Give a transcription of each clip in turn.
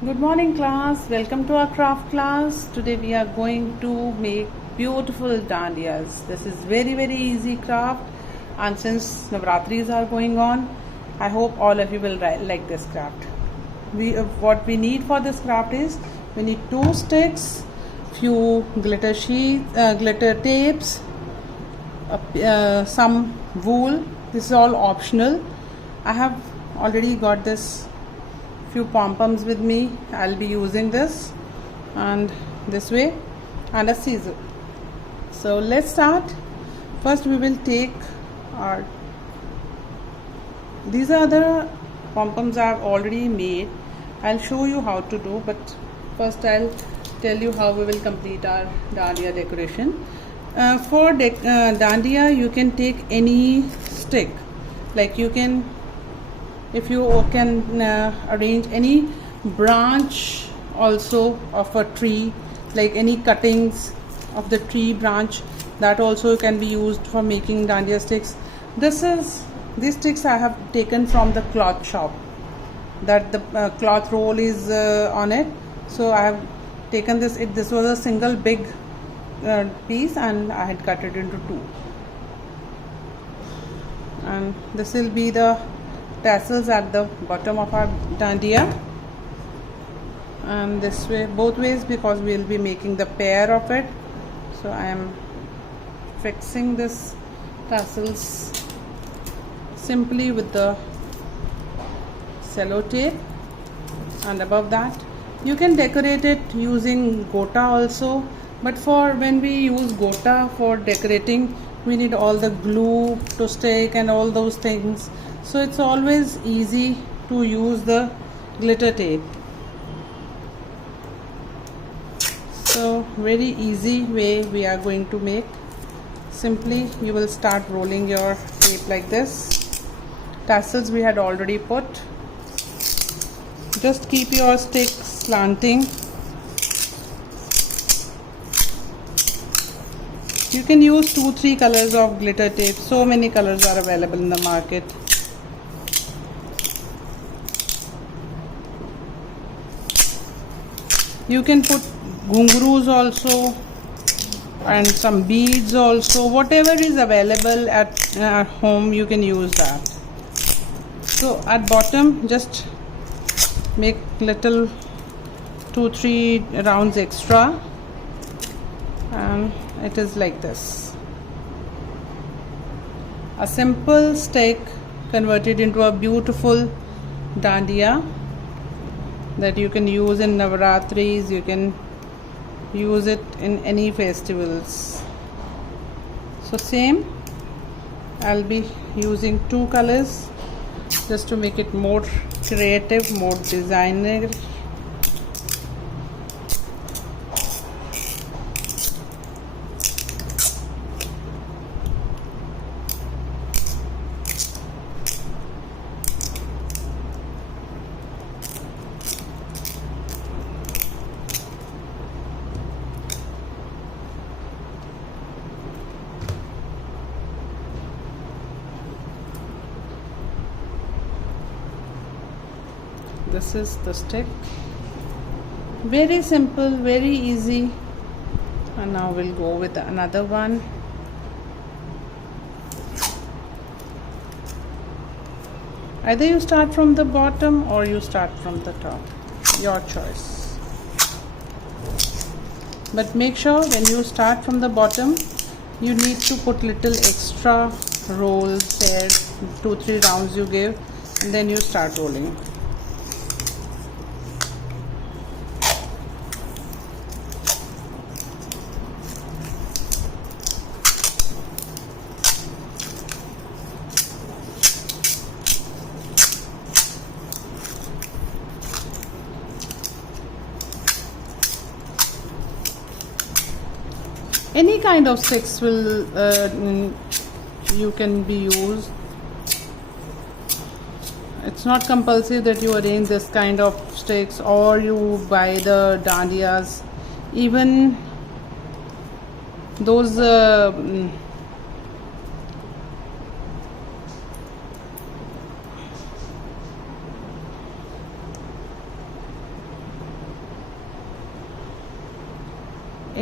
Good morning class, welcome to our craft class. Today we are going to make beautiful dandiyas. This is very easy craft, and since Navratris are going on, I hope all of you will like this craft. What we need for this craft is we need 2 sticks, few glitter sheets, glitter tapes, some wool. This is all optional. I have already got this few pom-poms with me. I'll be using this and this way, and a scissor. So let's start. First we will take our, these are the pom-poms I've already made. I'll show you how to do, but first I'll tell you how we will complete our dandiya decoration. For dandiya you can take any stick, like you can, if you can arrange any branch also of a tree, like any cuttings of the tree branch, that also can be used for making dandiya sticks. These sticks I have taken from the cloth shop, that the cloth roll is on it. So I have taken this. This was a single big piece and I had cut it into 2, and this will be the tassels at the bottom of our dandiya, and this way, both ways, because we will be making the pair of it. So I am fixing this tassels simply with the cello tape, and above that you can decorate it using gota also, but for when we use gota for decorating, we need all the glue to stick and all those things. So it's always easy to use the glitter tape. So very easy way we are going to make. Simply you will start rolling your tape like this. Tassels we had already put. Just keep your stick slanting. You can use 2-3 colors of glitter tape. So many colors are available in the market. You can put ghungroos also and some beads also. Whatever is available at home, you can use that. So at bottom, just make little 2-3 rounds extra, and it is like this. A simple stick converted into a beautiful dandiya that you can use in Navratris, you can use it in any festivals. So same, I'll be using 2 colors just to make it more creative, more designer. This is the stick. Very simple, very easy. And now we'll go with another one. Either you start from the bottom or you start from the top, your choice. But make sure when you start from the bottom, you need to put little extra rolls there, 2-3 rounds you give, and then you start rolling. Any kind of sticks will you can be used. It's not compulsory that you arrange this kind of sticks or you buy the dandiyas. Even those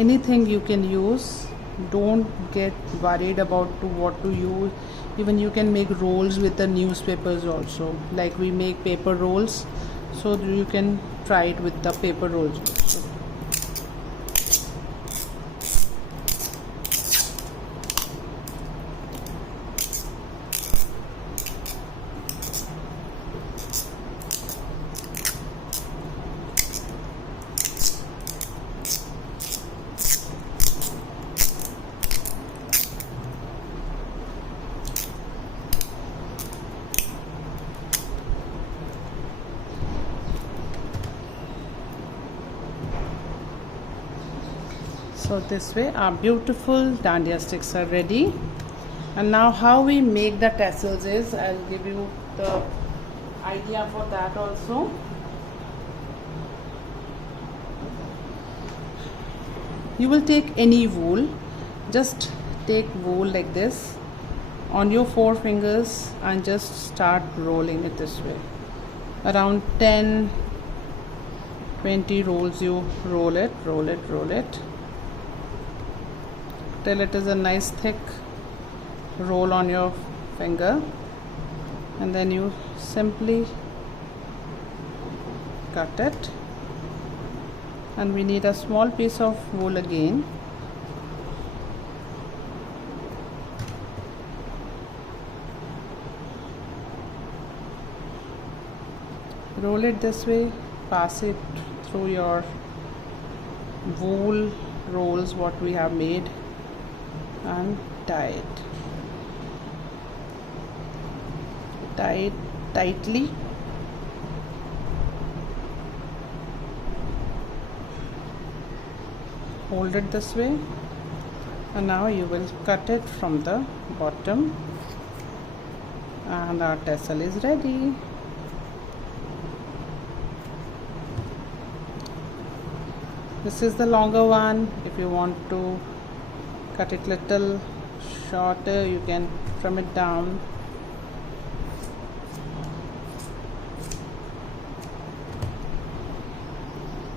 anything you can use. Don't get worried about what to use. Even you can make rolls with the newspapers also, like we make paper rolls, so you can try it with the paper rolls also. So this way our beautiful dandiya sticks are ready. And now how we make the tassels is, I'll give you the idea for that also. You will take any wool, just take wool like this on your 4 fingers and just start rolling it this way. Around 10-20 rolls you roll it till it is a nice thick roll on your finger, and then you simply cut it. And we need a small piece of wool again. Roll it this way, pass it through your wool rolls what we have made, and tie it. Tie it tightly. Hold it this way, and now you will cut it from the bottom, and our tassel is ready. This is the longer one. If you want to cut it little shorter, you can trim it down.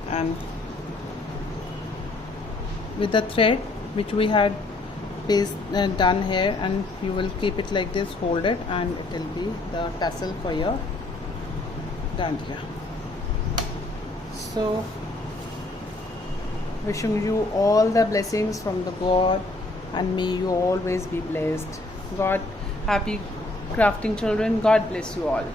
And with the thread which we had done here, and you will keep it like this, hold it, and it will be the tassel for your dandiya. So wishing you all the blessings from the God, and may you always be blessed. God, happy crafting children. God bless you all.